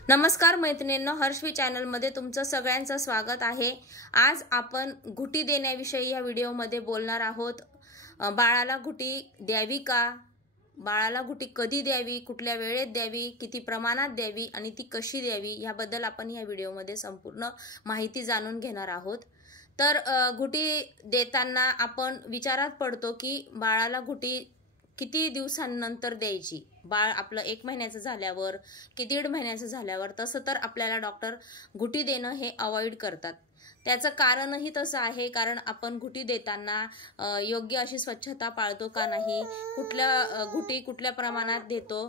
नमस्कार मैत्रिणींनो, हर्षवी चॅनल मध्ये तुमचं सगळ्यांचं स्वागत आहे। आज आपण घुटी देण्याविषयी या व्हिडिओमध्ये बोलणार आहोत। बाळाला घुटी द्यावी का, बाळाला घुटी कधी द्यावी, कुठल्या वेळेत द्यावी, किती प्रमाणात द्यावी आणि ती कशी द्यावी याबद्दल आपण या व्हिडिओमध्ये संपूर्ण माहिती जाणून घेणार आहोत। तर घुटी देताना आपण विचारात पडतो की बाळाला घुटी किती दिवसांनंतर द्यायची। बाळ आपलं 1 महिन्याचं झाल्यावर की 1.5 महिन्याचं झाल्यावर तसं तर आपल्याला डॉक्टर घुटी देणं हे अवॉइड करतात। त्याचं कारणही तसं आहे, कारण आपण घुटी देताना योग्य अशी स्वच्छता पाळतो का नाही, कुठल्या घुटी कुठल्या प्रमाणात देतो,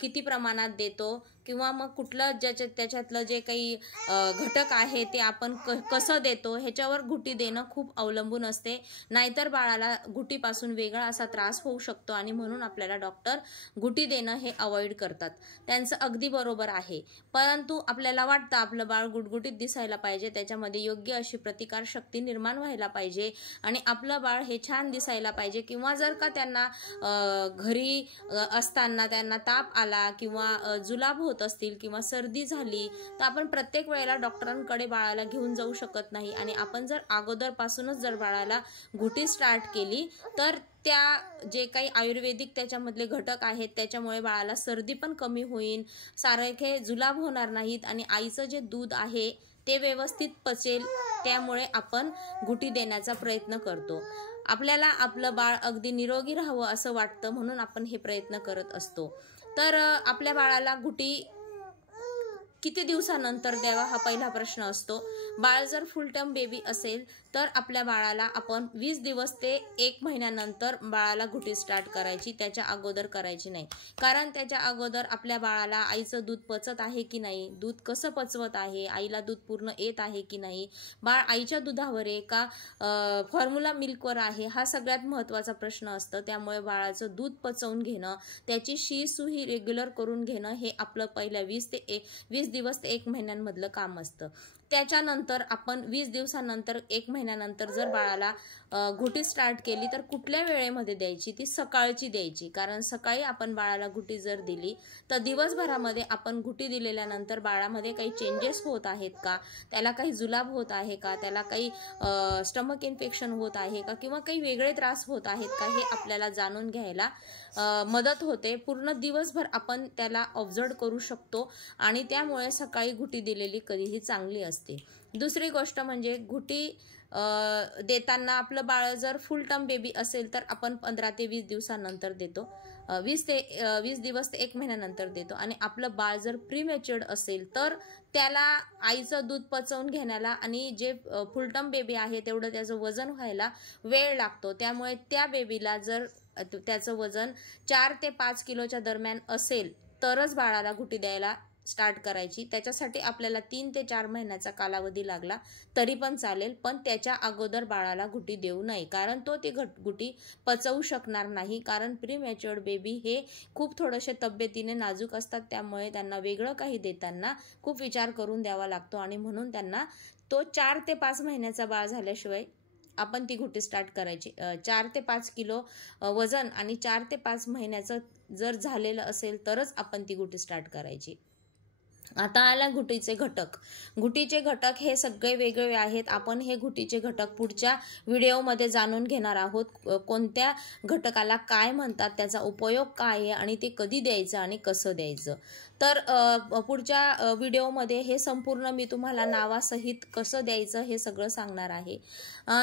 किती प्रमाणात देतो, किंवा मग कुठलं त्याच्यातलं जे काही घटक आहे ते आपण कसं देतो ह्याच्यावर घुटी देणं खूप अवलंबून असते। नाहीतर बाळाला घुटीपासून वेगळा असा त्रास होऊ शकतो आणि म्हणून आपल्याला डॉक्टर घुटी देणं हे अवॉइड करतात। त्यांचं अगदी बरोबर आहे, परंतु आपल्याला वाटतं आपलं बाळ गुटगुटीत दिसायला पाहिजे, त्याच्यामध्ये योग्य अशी प्रतिकार शक्ती निर्माण व्हायला पाहिजे आणि आपलं बाळ हे छान दिसायला पाहिजे। किंवा जर का त्यांना घरी असताना त्यांना ताप आला किंवा जुलाब होत असतील किंवा सर्दी झाली तर आपण प्रत्येक वेळेला डॉक्टरांकडे बाळाला घेऊन जाऊ शकत नाही। आणि आपण जर अगोदरपासूनच जर बाळाला घुटी स्टार्ट केली तर त्या जे काही आयुर्वेदिक त्याच्यामधले घटक आहेत त्याच्यामुळे बाळाला सर्दी पण कमी होईल, सारखे जुलाब होणार नाहीत आणि आईचं जे दूध आहे ते व्यवस्थित पचेल। त्यामुळे आपण घुटी देण्याचा प्रयत्न करतो। आपल्याला आपलं बाळ अगदी निरोगी राहावं असं वाटतं, म्हणून आपण हे प्रयत्न करत असतो। तर आपल्या बाळाला घुटी किती दिवसानंतर द्यावा हा पहिला प्रश्न असतो। बाळ जर फुल टर्म बेबी असेल तर आपल्या बाळाला आपण 20 दिवस ते 1 महिन्यानंतर बाळाला घुटी स्टार्ट करायची, त्याच्या अगोदर करायची नाही। कारण त्याच्या अगोदर आपल्या बाळाला आईचं दूध पचत आहे की नाही, दूध कसं पचवत आहे, आईला दूध पूर्ण येत आहे की नाही, बाळ आईच्या दुधावर आहे का फॉर्म्युला मिल्कवर आहे, हा सगळ्यात महत्त्वाचा प्रश्न असतो। त्यामुळे बाळाचं दूध पचवून घेणं, त्याची शी सुही रेग्युलर करून घेणं हे आपलं पहिल्या 20 दिवस ते 1 महिन्यांमधलं काम असतं। त्याच्यानंतर आपण 20 दिवसानंतर 1 महिन्यानंतर जर बाळाला घुटी स्टार्ट केली तर कुठल्या वेळेमध्ये द्यायची, ती सकाळची द्यायची। कारण सकाळी आपण बाळाला घुटी जर दिली तर दिवसभरामध्ये आपण घुटी दिलेल्यानंतर बाळामध्ये काही चेंजेस होत आहेत का, त्याला काही जुलाब होत आहे का, त्याला काही स्टमक इन्फेक्शन होत आहे का, किंवा काही वेगळे त्रास होत आहेत का, हे आपल्याला जाणून घ्यायला मदत होते। पूर्ण दिवसभर आपण त्याला ऑब्झर्व करू शकतो आणि त्यामुळे सकाळी घुटी दिलेली कधीही चांगली असते। दुसरी गोष्ट म्हणजे घुटी देताना आपलं बाळ जर फुल टर्म बेबी असेल तर आपण 15 ते 20 दिवसानंतर देतो, 20 दिवस ते 1 महिन्यानंतर देतो। आणि आपलं बाळ जर प्रीमॅच्युअर्ड असेल तर त्याला आईचं दूध पचवून घेण्याला आणि जे फुल टर्म बेबी आहे तेवढं त्याचं वजन व्हायला वेळ लागतो। त्यामुळे त्या बेबीला जर त्याचं वजन 4 ते 5 किलोच्या दरम्यान असेल तरच बाळाला घुटी द्यायला स्टार्ट करायची। त्याच्यासाठी आपल्याला 3 ते 4 महिन्याचा कालावधी लागला तरी पण चालेल, पण त्याच्या अगोदर बाळाला घुटी देऊ नये, कारण तो ती घुटी पचवू शकणार नाही। कारण प्रीमॅच्युअर्ड बेबी हे खूप थोडेसे तब्येतीने नाजूक असतात, त्यामुळे त्यांना वेगळं काही देताना खूप विचार करून द्यावा लागतो आणि म्हणून त्यांना तो 4 ते 5 महिन्याचा बाळ झाल्याशिवाय आपण ती घुटी स्टार्ट करायची। 4 ते 5 किलो वजन आणि 4 ते 5 महिन्याचं जर झालेलं असेल तरच आपण ती घुटी स्टार्ट करायची। आता आला घुटीचे घटक। घुटीचे घटक हे सगळे वेगवेगळे आहेत। आपण हे घुटीचे घटक पुढच्या व्हिडिओमध्ये जाणून घेणार आहोत। कोणत्या घटकाला काय म्हणतात, त्याचा उपयोग काय आहे आणि ते कधी द्यायचं आणि कसं द्यायचं। तर पुढच्या व्हिडिओमध्ये हे संपूर्ण मी तुम्हाला नावासहित कसं द्यायचं हे सगळं सांगणार आहे।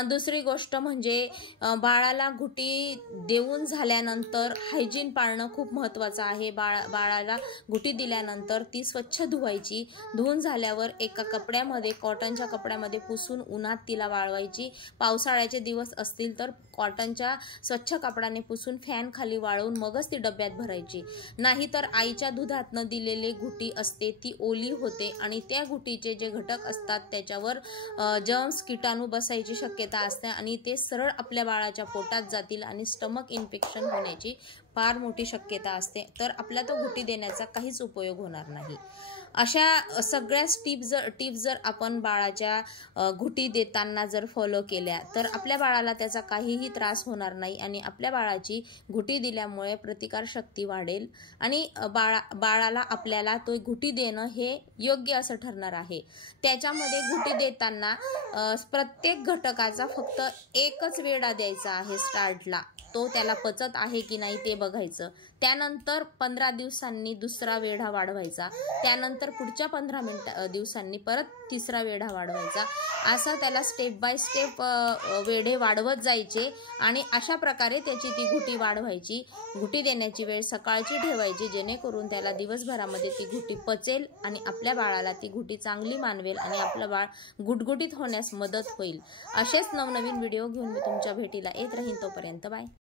दुसरी गोष्ट म्हणजे बाळाला घुटी देऊन झाल्यानंतर हायजीन पाळणं खूप महत्त्वाचं आहे। बाळाला घुटी दिल्यानंतर ती स्वच्छ धुवायची, धुवून झाल्यावर एका कपड्यामध्ये, कॉटनच्या कपड्यामध्ये पुसून उन्हात तिला वाळवायची। पावसाळ्याचे दिवस असतील तर कॉटनच्या स्वच्छ कपड्याने पुसून फॅन खाली वाळवून मगच ती डब्यात भरायची। नाहीतर आईच्या दुधातनं दिलेली घुटी असते ती ओली होते आणि त्या घुटीचे जे घटक असतात त्याच्यावर जर्म्स, कीटाणू बसायची शक्यता असते आणि ते सरळ आपल्या बाळाच्या पोटात जातील आणि स्टमक इन्फेक्शन होण्याची फार मोठी शक्यता असते, तर आपला तो घुटी देण्याचा काहीच उपयोग होणार नाही। अशा सगळ्याच टिप्स जर आपण बाळाच्या घुटी देताना जर फॉलो केल्या तर आपल्या बाळाला त्याचा काहीही त्रास होणार नाही आणि आपल्या बाळाची घुटी दिल्यामुळे प्रतिकारशक्ती वाढेल आणि बाळाला आपल्याला तो घुटी देणं हे योग्य असं ठरणार आहे। त्याच्यामध्ये घुटी देताना प्रत्येक घटकाचा फक्त एकच वेढा द्यायचा आहे स्टार्टला, तो त्याला पचत आहे की नाही ते बघायचं। त्यानंतर 15 दिवसांनी दुसरा वेढा वाढवायचा, त्यानंतर पुढच्या 15 दिवसांनी परत तिसरा वेढा वाढवायचा। असं त्याला स्टेप बाय स्टेप वेढे वाढवत जायचे आणि अशा प्रकारे त्याची ती घुटी वाढवायची। घुटी देण्याची वेळ सकाळची ठेवायची, जेणेकरून त्याला दिवसभरामध्ये ती घुटी पचेल आणि आपल्या बाळाला ती घुटी चांगली मानवेल आणि आपलं बाळ गुटगुटीत होण्यास मदत होईल। असेच नवनवीन व्हिडिओ घेऊन मी तुमच्या भेटीला येत राहीन, तोपर्यंत बाय।